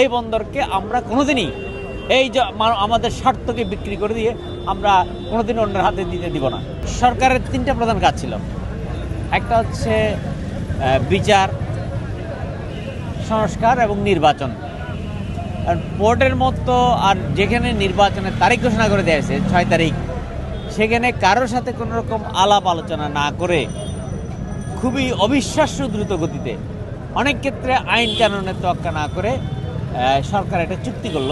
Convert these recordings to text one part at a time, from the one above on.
এই বন্দরকে আমরা কোনোদিনই এই যে আমাদের স্বার্থকে বিক্রি করে দিয়ে আমরা কোনোদিন অন্যের হাতে দিতে দিব না। সরকারের তিনটা প্রধান কাজ ছিল। একটা হচ্ছে বিচার, সংস্কার এবং নির্বাচন। আর বোর্ডের মতো আর যেখানে নির্বাচনের তারিখ ঘোষণা করে দেওয়া হয়েছে, ছয় তারিখ, সেখানে কারোর সাথে কোনো রকম আলাপ আলোচনা না করে খুবই অবিশ্বাস্য দ্রুত গতিতে অনেক ক্ষেত্রে আইন কানুনের তোয়াক্কা না করে সরকার একটা চুক্তি করল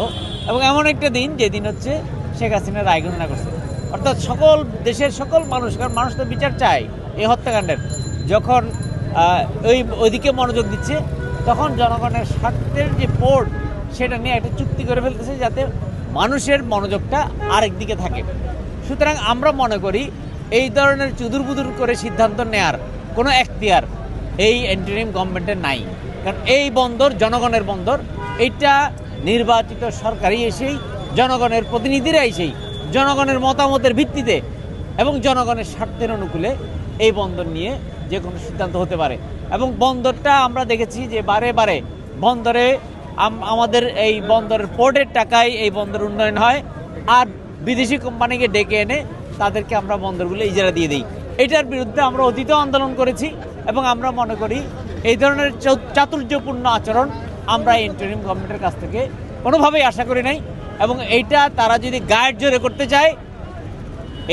এবং এমন একটা দিন যেদিন হচ্ছে শেখ হাসিনা রায় ঘোষণা করছে। অর্থাৎ সকল দেশের সকল মানুষ, কারণ মানুষ তো বিচার চায় এই হত্যাকাণ্ডের। যখন ওই, ওইদিকে মনোযোগ দিচ্ছে, তখন জনগণের স্বার্থের যে পোর্ট, সেটা নিয়ে একটা চুক্তি করে ফেলতেছে যাতে মানুষের মনোযোগটা আরেক দিকে থাকে। সুতরাং আমরা মনে করি এই ধরনের চুদুর করে সিদ্ধান্ত নেয়ার কোনো এখতিয়ার এই এন্টারিম গভর্নমেন্টের নাই। কারণ এই বন্দর জনগণের বন্দর এইটা নির্বাচিত সরকারই এসেই, জনগণের প্রতিনিধিরা এসেই, জনগণের মতামতের ভিত্তিতে এবং জনগণের স্বার্থের অনুকূলে এই বন্দর নিয়ে যে কোনো সিদ্ধান্ত হতে পারে। এবং বন্দরটা আমরা দেখেছি যে বারে বারে বন্দরে আমাদের এই বন্দরের পোর্টের টাকায় এই বন্দর উন্নয়ন হয়, আর বিদেশি কোম্পানিকে ডেকে এনে তাদেরকে আমরা বন্দরগুলো ইজারা দিয়ে দিই। এটার বিরুদ্ধে আমরা অতীতেও আন্দোলন করেছি এবং আমরা মনে করি এই ধরনের চাতুর্যপূর্ণ আচরণ আমরা ইন্টারিম গভর্নমেন্টের কাছ থেকে কোনোভাবেই আশা করি নাই এবং এইটা তারা যদি গায়ের জোরে করতে চায়,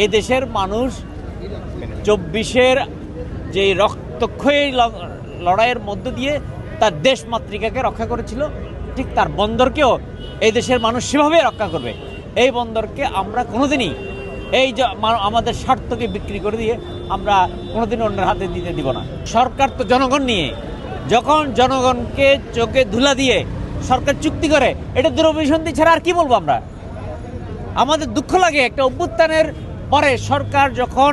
এই দেশের মানুষ চব্বিশের যে রক্তক্ষয়ী লড়াইয়ের মধ্য দিয়ে তার দেশ মাতৃকাকে রক্ষা করেছিল, ঠিক তার বন্দরকেও এই দেশের মানুষ সেভাবে রক্ষা করবে। এই বন্দরকে আমরা কোনোদিনই এই আমাদের স্বার্থকে বিক্রি করে দিয়ে আমরা কোনোদিন অন্যের হাতে দিতে দিব না। সরকার তো জনগণ নিয়ে যখন জনগণকে চোখে ধুলা দিয়ে সরকার চুক্তি করে, এটা দুরভিসন্ধি ছাড়া আর কি বলব আমরা? আমাদের দুঃখ লাগে একটা অভ্যুত্থানের পরে সরকার যখন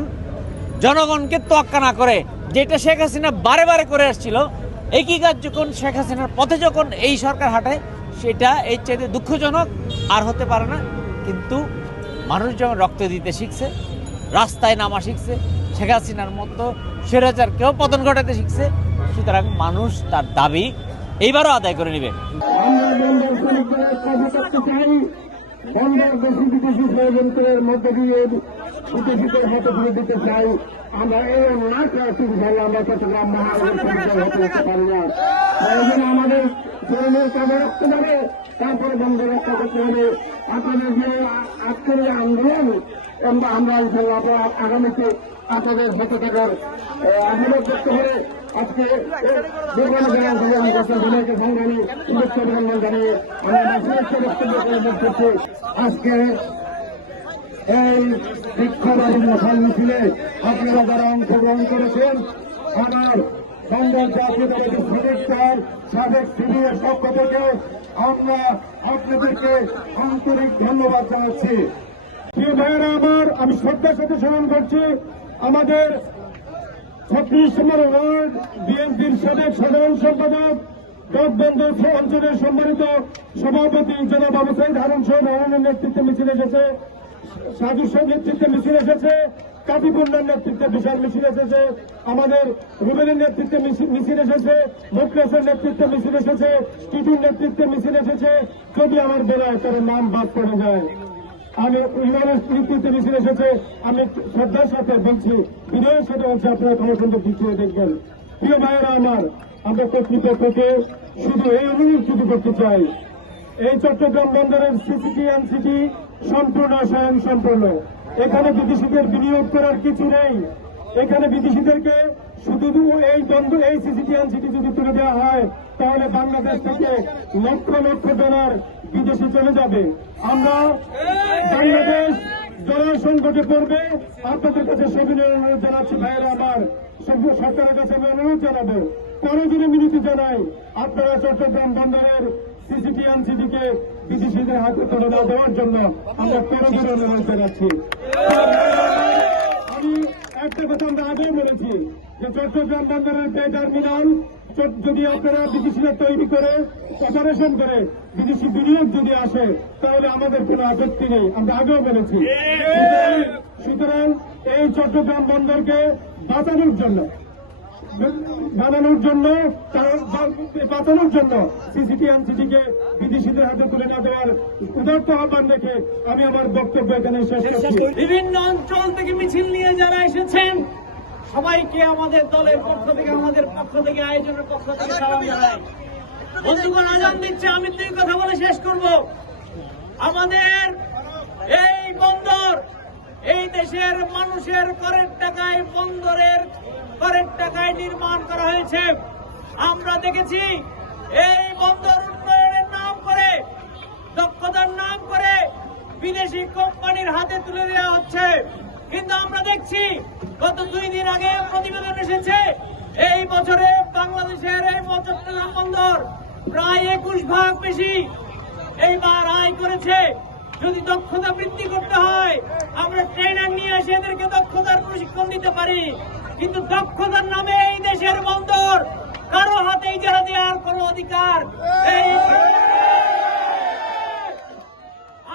জনগণকে তোয়াক্কা না করে, যেটা শেখ হাসিনা বারে বারে করে আসছিল, একই কাজ যখন শেখ হাসিনার পথে যখন এই সরকার হাঁটায় সেটা এর চাইতে দুঃখজনক আর হতে পারে না। কিন্তু মানুষ যখন রক্ত দিতে শিখছে, রাস্তায় নামা শিখছে, শেখ হাসিনার মতো স্বৈরাচারকেও পতন ঘটাতে শিখছে সুতরাং মানুষ, তার দাবি, এইবারও আদায় করে নেবে। দিতে চাই আমরা আমাদের বন্ধ আন্দোলন আমরা আগামীতে আপনাদের হাতে থাকার আন্দোলন করতে হবে আজকে আজকে এই বিক্ষোভ মশাল মিছিলে আপনারা যারা অংশগ্রহণ করেছেন, আমার বন্দর জাতীয়তাবাদী শ্রমিক দল সাবেক সিবিএর পক্ষ থেকে আমরা আপনাদেরকে আন্তরিক ধন্যবাদ জানাচ্ছি। প্রিয় ভাইয়েরা, আমার, আমি শ্রদ্ধার সাথে স্মরণ করছি, আমাদের ছত্রিশ নম্বর ওয়ার্ড বিএনপির সাবেক সাধারণ সম্পাদক জগবন্ধ অঞ্চলের সম্মানিত সভাপতি জনাব আবু সাইদ হারুন সহ রহমানের নেতৃত্বে মিছিল এসেছে, সাধু নেতৃত্বে মিছিল এসেছে কাজীপুর্ণার নেতৃত্বে বিশাল মিছিল এসেছে, আমাদের রুবেলের নেতৃত্বে মিছিল- এসেছে মুখলেসের নেতৃত্বে মিছিল এসেছে, টিটুর নেতৃত্বে মিছিল এসেছে, যদি আমার বেলায় তার নাম বাদ পড়ে যায়। আমি ইমানের নেতৃত্বে মিছিল এসেছে। আমি শ্রদ্ধার সাথে বলছি, বিনয়ের সাথে বলছি, আপনারা ক্ষমা সুন্দর পিছিয়ে দেখবেন। প্রিয় ভাইয়েরা আমার, আমরা কর্তৃপক্ষকে শুধু এই অনুরোধ শুধু করতে চাই। এই চট্টগ্রাম বন্দরের সিসিটি এনসিটি সম্পূর্ণ স্বয়ং সম্পূর্ণ। এখানে বিদেশিদের বিনিয়োগ করার কিছু নেই। এখানে বিদেশিদেরকে শুধু এই বন্দর এই সিসিটি এনসিটি যদি তুলে দেওয়া হয়, তাহলে বাংলাদেশ থেকে লক্ষ লক্ষ ডলার বিদেশে চলে যাবে। আমরা বাংলাদেশ জল সংকটে পড়বে। আপনাদের কাছে সবিনয় অনুরোধ জানাচ্ছি, ভাইয়েরা, আমার সরকারের কাছে আমি অনুরোধ জানাব। পরদিনে মিনতি জানাই, আপনারা চট্টগ্রাম বন্দরের সিসিটি এনসিটিকে বিদেশিদের হাতে তুলে না দেওয়ার জন্য আমরা পরদিনে অনুরোধ জানাচ্ছি। আমি একটা কথা আমরা আগেও বলেছি যে চট্টগ্রাম বন্দরের পে টার্মিনাল যদি আপনারা বিদেশিরা তৈরি করে অপারেশন করে, বিদেশি বিনিয়োগ যদি আসে, তাহলে আমাদের কোনো আপত্তি নেই। আমরা আগেও বলেছি। সুতরাং- এই চট্টগ্রাম বন্দরকে বাঁচানোর জন্য, বানানোর জন্য বাঁচানোর জন্য সিসিটি আনসিটিকে বিদেশিদের হাতে তুলে না দেওয়ার উদার্ত আহ্বান রেখে আমি আমার বক্তব্য এখানে শেষ করছি। বিভিন্ন অঞ্চল থেকে মিছিল নিয়ে যারা এসেছেন সবাইকে আমাদের দলের পক্ষ থেকে, আমাদের পক্ষ থেকে, আয়োজনের পক্ষ থেকে সালাম বন্ধুগণ, আজান দিচ্ছে, আমি দুই কথা বলে শেষ করব। আমাদের এই বন্দর, এই দেশের মানুষের করের টাকায়, বন্দরের করের টাকায় নির্মাণ করা হয়েছে। আমরা দেখেছি এই বন্দর উন্নয়নের নাম করে, দক্ষতার নাম করে বিদেশি কোম্পানির হাতে তুলে দেওয়া হচ্ছে। কিন্তু আমরা দেখছি গত দুই দিন আগে প্রতিবেদন এসেছে, এই বছরে বাংলাদেশের এই চট্টগ্রাম বন্দর প্রায় একুশ ভাগ বেশি। এইবার আয় করেছে, যদি দক্ষতা বৃদ্ধি করতে হয়, আমরা ট্রেনার নিয়ে এসে এদেরকে দক্ষতার প্রশিক্ষণ দিতে পারি। কিন্তু দক্ষতার নামে এই দেশের বন্দর, কারও হাতে ইজারা দেওয়ার কোনো অধিকার, এই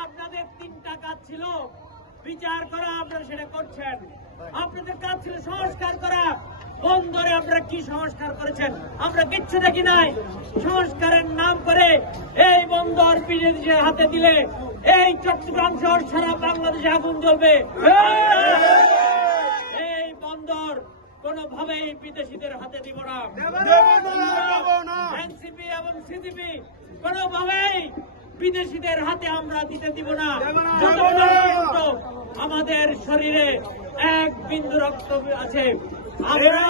আপনাদের তিনটা কাজ ছিল বিচার করা আপনারা সেটা করছেন। আপনাদের কাজ ছিল সংস্কার করা। বন্দরে আপনারা কি সংস্কার করেছেন? আমরা কিচ্ছু দেখি নাই। সংস্কারের নাম করে এই বন্দর বিদেশের হাতে দিলে এই চট্টগ্রাম শহর সারা বাংলাদেশে আগুন জ্বলবে। এই বন্দর কোনোভাবেই বিদেশিদের হাতে দিব না। এনসিপি এবং সিজিপি কোনোভাবেই বিদেশিদের হাতে আমরা দিতে দিব না। আমাদের শরীরে এক বিন্দু রক্ত আছে। আমরা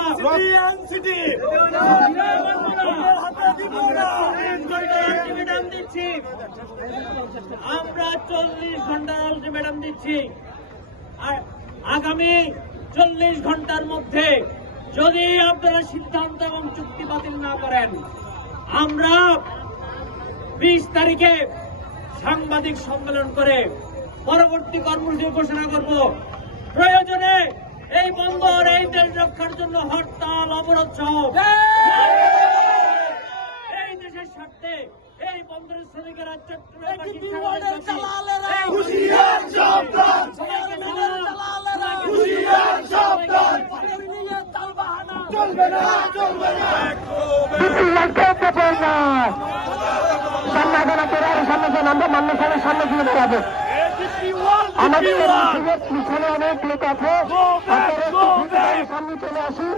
দিচ্ছি। আমরা চল্লিশ ঘণ্টার আলটিমেটাম দিচ্ছি। আর আগামী চল্লিশ ঘণ্টার মধ্যে যদি আপনারা সিদ্ধান্ত এবং চুক্তি বাতিল না করেন আমরা বিশ তারিখে সাংবাদিক সম্মেলন করে পরবর্তী কর্মসূচি ঘোষণা করব। প্রয়োজনে এই বন্দর এই দেশ রক্ষার জন্য হরতাল অবরোধ সহ এই দেশের স্বার্থে এই বন্দরের শ্রমিকেরা সামনে সামনে যান আমরা মান্য সামনে সামনে দিয়ে দাঁড়াবো আমাদের পিছনে অনেক লোক আছে সামনে চলে আসুন